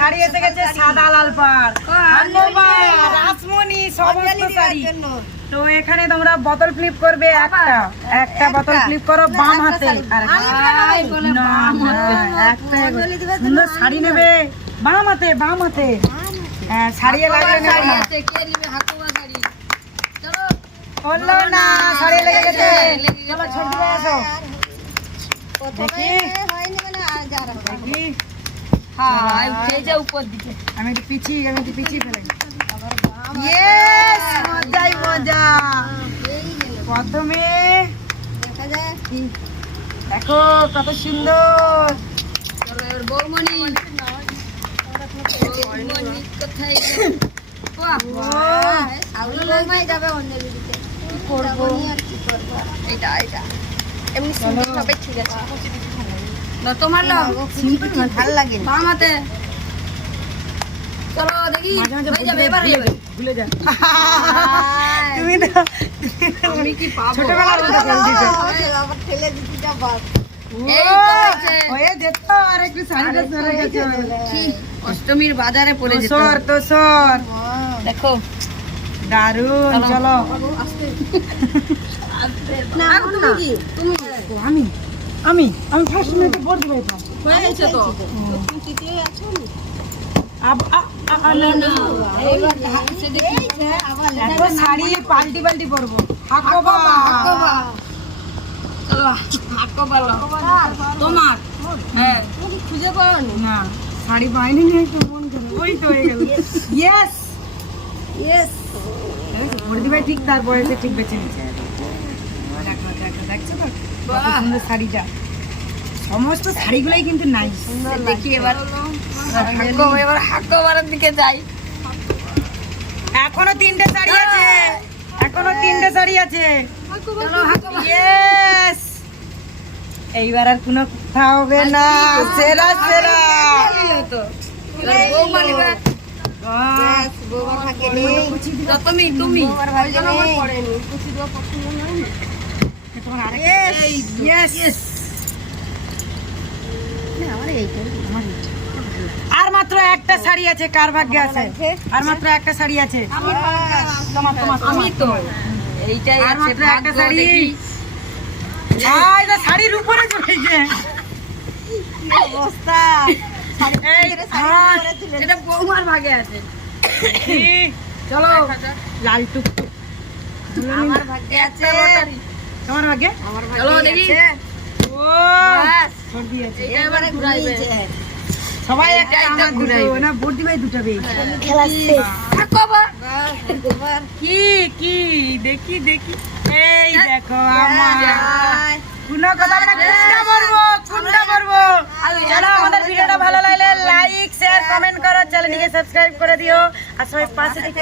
শাড়ি এসে গেছে সাদা লাল পাড় রাসমণি সমস্ত শাড়ি। তো এখানে তোমরা বোতল ফ্লিপ করবে, একটা বোতল ফ্লিপ করো বাম হাতে, আর একটা সুন্দর শাড়ি নেবে বাম হাতে। হ্যাঁ, শাড়ি লাগবে বললো না, শাড়ি লেগে গেছে। চলো ছবি আসো দেখি। আমি একটু পিছিয়ে ফেলে। মজাই মজা। প্রথমে দেখো কত সুন্দর বৌমণি কোথায় যাবে অঞ্জলি দিতে? ঠিক আছে তোমার ভালো লাগে বাম হাতে। চলো দেখি ভুলে যা। তুমি তো ছোটবেলার মতো খেলছিস। ঠেলে দিতে যাবো। অষ্টমীর বাজারে পড়ে তোসর দেখো দারুন। চলো আমি ফার্স্ট মিনিটে পড়তে পারতাম। হয়ে গেছে তো শাড়ি পাল্টি পরবো। তোমার হ্যাঁ খুঁজে পাও না, শাড়ি পাইনি, একটু মন করে ওই তো হয়ে গেল। ইয়েস ভাই ঠিক তার বয়সে ঠিক বেছে নিচ্ছে। দেখছো তো কত সুন্দর শাড়িটা। সমস্ত শাড়িগুলাই কিন্তু নাইস। দেখি এবার হাক্কোবারের দিকে যাই। এখনো তিনটে শাড়ি আছে। এইবার আর কোনো কথা হবে না। সেরা তুমি আর মাত্র একটা শাড়ি আছে। কার ভাগ্যে আছে? আর মাত্র একটা শাড়ি আছে। আমি তো এইটাই আর মাত্র একটা শাড়ি। শাড়ির উপরে চলে গেছে। অবস্থা এটা বৌমার ভাগে আছে। চলো লাল টুকটুক আমার ভাগ্যে আছে। তোমার ভাগ্যে? চলো দেখি। এবারে ঘুরাইবে সবাই একটা ঘুরাইবে না। বর্দি ভাই দুটো বেশ কি দেখি এই দেখো আমার কোনো কথা না। কোনটা বলবো। চলো আমাদের ভিডিওটা ভালো লাগলে লাইক শেয়ার কমেন্ট করো, চ্যানেলটিকে সাবস্ক্রাইব করে দিও, আর সবাই পাশে থেকে